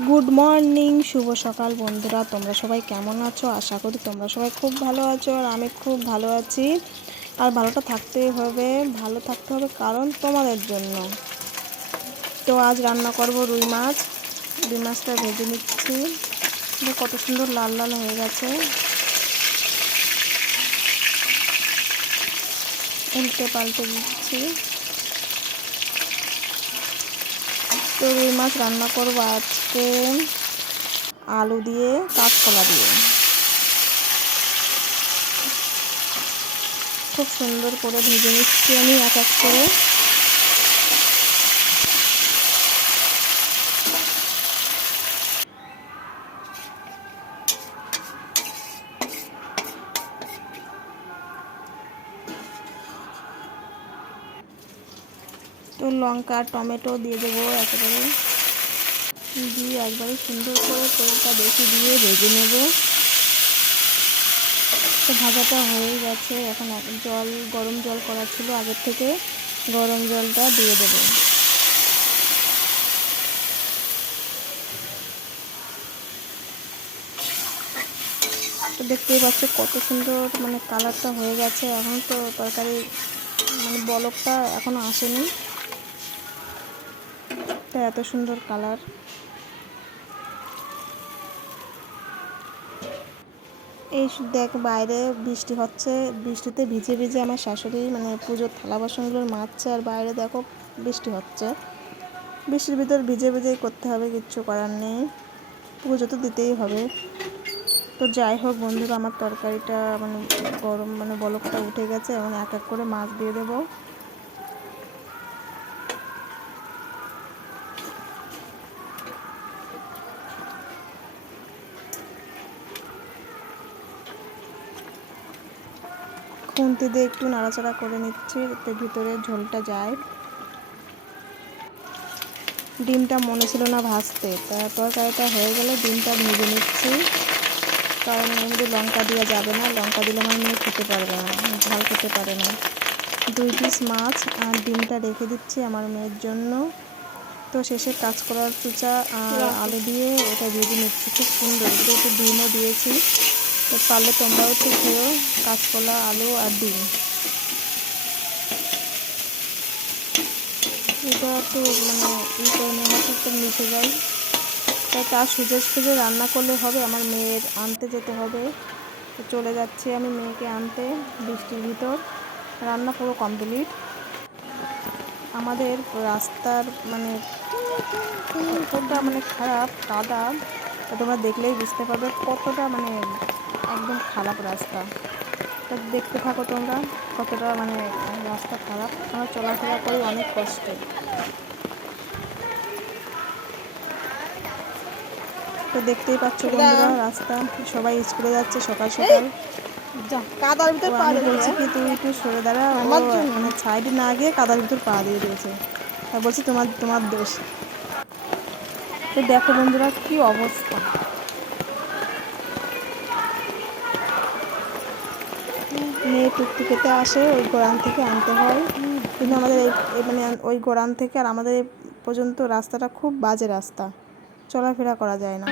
Good morning, শুভ সকাল বন্ধুরা। তোমরা সবাই কেমন আছো? আশা করি তোমরা সবাই খুব ভালো আছো, আর আমি খুব ভালো আছি। আর ভালোটা থাকতেই হবে, ভালো থাকতে হবে কারণ তোমাদের জন্য। তো আজ রান্না করব রুই মাছ। রুই মাছটা ভেজে নিচ্ছি, কত সুন্দর লাল লাল হয়ে গেছে। উল্টে পাল্টে দিচ্ছি। তো রুই মাছ রান্না করব আজকে আলু দিয়ে, কাঁচকলা দিয়ে। খুব সুন্দর করে ভেজে নিচ্ছি আমি এক এক করে। তো লঙ্কা টমেটো দিয়ে দেবো একেবারে, দিয়ে একবারে সুন্দর করে তেলটা বেশি দিয়ে ভেজে নেব। তো ভাজাটা হয়ে গেছে, এখন জল, গরম জল করা ছিল আগের থেকে, গরম জলটা দিয়ে দেবো। তো দেখতেই পাচ্ছ কত সুন্দর মানে কালারটা হয়ে গেছে। এখন তো তরকারি মানে বলকটা এখনো আসেনি, তো এত সুন্দর কালার। এই দেখ বাইরে বৃষ্টি হচ্ছে, বৃষ্টিতে ভিজে ভিজে আমার শাশুড়ি মানে পুজোর থালা বাসনগুলোর মাজছে, আর বাইরে দেখো বৃষ্টি হচ্ছে। বৃষ্টির ভিতর ভিজে ভিজেই করতে হবে, কিচ্ছু করার নেই, পুজো তো দিতেই হবে। তো যাই হোক বন্ধুরা, আমার তরকারিটা মানে গরম মানে বলকটা উঠে গেছে, এখন এক এক করে মাছ দিয়ে দেবো। খুন্তি দিয়ে একটু নাড়াচাড়া করে নিচ্ছি যাতে ভিতরে ঝোলটা যায়। ডিমটা মনে ছিল না ভাজতে, তা তরকারিটা হয়ে গেলে ডিমটা ভেজে নিচ্ছি, কারণ এর মধ্যে লঙ্কা দেওয়া যাবে না, লঙ্কা দিলে আমার মেয়ে খেতে পারবে না, ঝাল খেতে পারে না। 2 পিস মাছ আর ডিমটা রেখে দিচ্ছি আমার মেয়ের জন্য। তো শেষে কাঁচকলার কুচা আর আলু দিয়ে এটা ভেজে নিচ্ছি, খুব সুন্দর। একটু ডিমও দিয়েছি, তো পারলে তোমরাও একটু খেও, কাঁচকলা আলু আর ডিম। এটা একটু মানে করে নিয়ে একটু মিশে যায়, তাই তার সুজে সুজে রান্না করলে হবে। আমার মেয়ের আনতে যেতে হবে, তো চলে যাচ্ছি আমি মেয়েকে আনতে বৃষ্টির ভিতর। রান্না পুরো কমপ্লিট। আমাদের রাস্তার মানে কতটা মানে খারাপ, কাদা, তোমরা দেখলেই বুঝতে পারবে কতটা মানে একদম খারাপ রাস্তা। তো দেখতে থাকো তোমরা কতটা মানে রাস্তা খারাপ, আমরা চলাফেরা করি অনেক কষ্টে। তো দেখতেই পাচ্ছ বন্ধুরা, রাস্তা সবাই স্কুলে যাচ্ছে সকাল সকাল। কাদার ভিতর আমি বলছি কি তুই একটু সরে দাঁড়া, মানে সাইডে না গিয়ে কাদার ভিতর পা দিয়ে দিয়েছে, আর বলছি তোমার তোমার দোষ। তো দেখো বন্ধুরা কি অবস্থা। মেয়ে টুকটুকিতে আসে, ওই গোড়ান থেকে আনতে হয়, কিন্তু আমাদের এই মানে ওই গোড়ান থেকে আর আমাদের এই পর্যন্ত রাস্তাটা খুব বাজে রাস্তা, চলাফেরা করা যায় না।